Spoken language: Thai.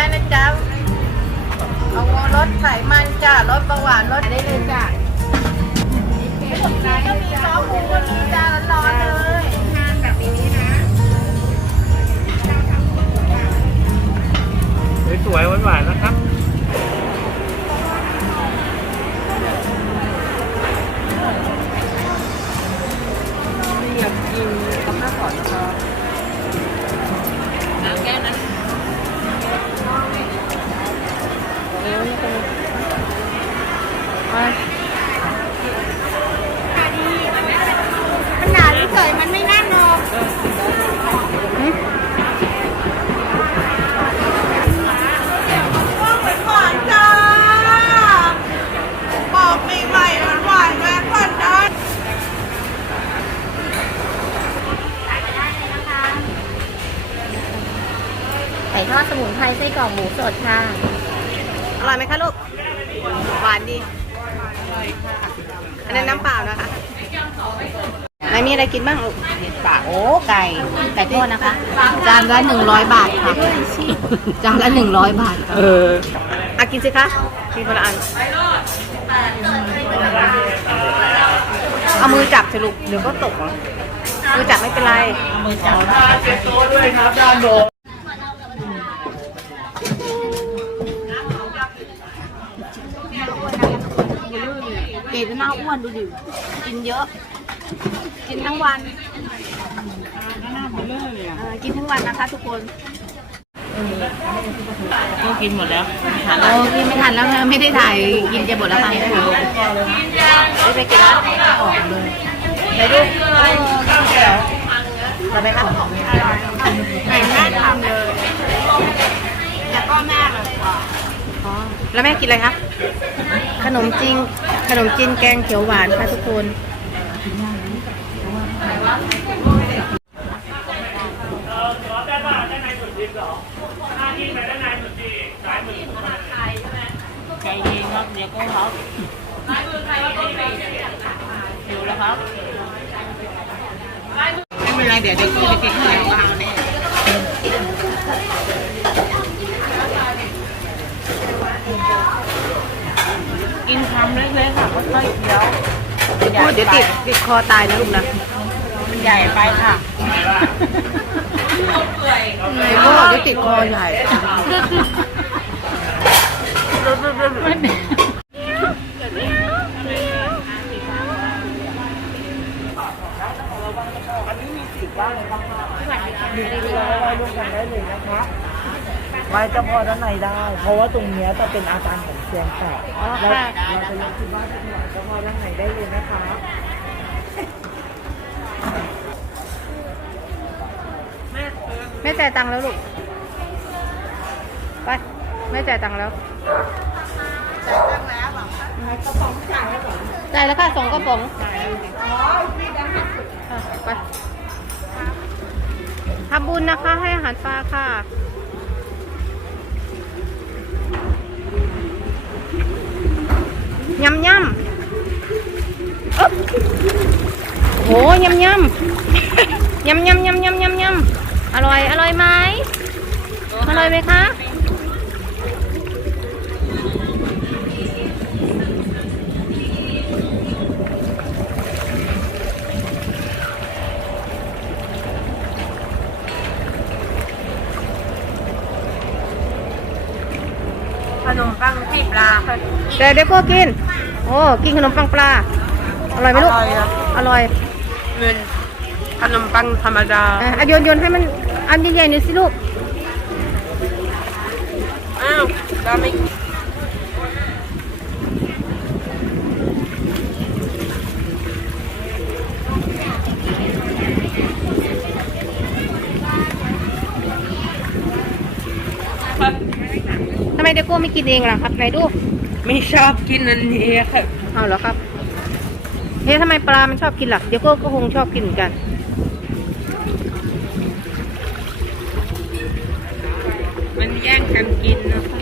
ได้นะจ๊ะเอาลดไขมันจ้ะลดเบาหวานลดได้เลยจ้ะก็มีซอสหมูก็มี ทอดสมุนไพรไส้กรอกหมูสดค่ะ อร่อยไหมคะลูก หวานดี อันนั้นน้ำเปล่านะคะไหนมีอะไรกินบ้างลูกโอ้ไก่ไก่ทอดนะคะ จานละหนึ่งร้อยบาทค่ะ จานละหนึ่งร้อยบาทค่ะเอออะกินสิคะกินคนละอัน เอามือจับเถอะลูกเดี๋ยวก็ตกเหรอมือจับไม่เป็นไร มือจับเจ็ดโต๊ะด้วยครับด้านโบน เกดหน้าอ้วนดูดิ กินเยอะ กินทั้งวันเออกินทั้งวันนะคะ ทุกคนก็กินหมดแล้วโอ้กินไม่ทันแล้วนะไม่ได้ถ่ายกินจะหมดแล้วค่ะไม่ไปกินแล้วออกเลยไหนดูทำไหมคะไหนแม่ทำเลยแล้วก็แม่เลย อ๋อ แล้วแม่กินอะไรคะ ขนมจีนขนมจีนแกงเขียวหวานค่ะทุกคน ใจเย็นครับเดี๋ยวก็ครับหิวแล้วครับไม่เป็นไรเดี๋ยวเดี๋ยวกูไปกินข้าวเหนียวเอาแน่ กินคำเล็กๆค่ะค่อยๆเคี้ยวโอ้เดี๋ยวติดติดคอตายนะลูกนะมันใหญ่ไปค่ะไอ้โก้เดี๋ยวติดคอใหญ่ไว้เจ้าพ่อด้านในได้ เพราะว่าตรงเนี้ยจะเป็นอาจารย์ของเซียนแปะเราเราจะยกที่บ้านที่ถวายเจ้าพ่อด้านในได้เลยนะคะ แม่จ่ายตังค์แล้วลูก ไป แม่จ่ายตังค์แล้ว จ่ายแล้วค่ะสองกระป๋องอะไปทำบุญนะคะให้อาหารปลาค่ะ ยำยำอ๊บโหยำยำยำยำยำยำยำยำอร่อย อร่อยไหมอร่อยไหมคะขนมปังที่ปลาเดี๋ยวเดี๋ยวก็กิน โอ้กินขนมปังปลา อร่อยไหมลูก อร่อยเป็นขนมปังธรรมดาอะอะโยนโยนให้มันอันใหญ่ๆหน่อยสิลูก อ้าวเราไม่ทำไมเด็กโก้ไม่กินเองล่ะครับไหนดู ไม่ชอบกินอันนี้ครับเอาเหรอครับเฮ้ยทำไมปลา มันชอบกินล่ะเดี๋ยวโก้ก็คงชอบกินเหมือนกันมันแย่งกันกินนะคะ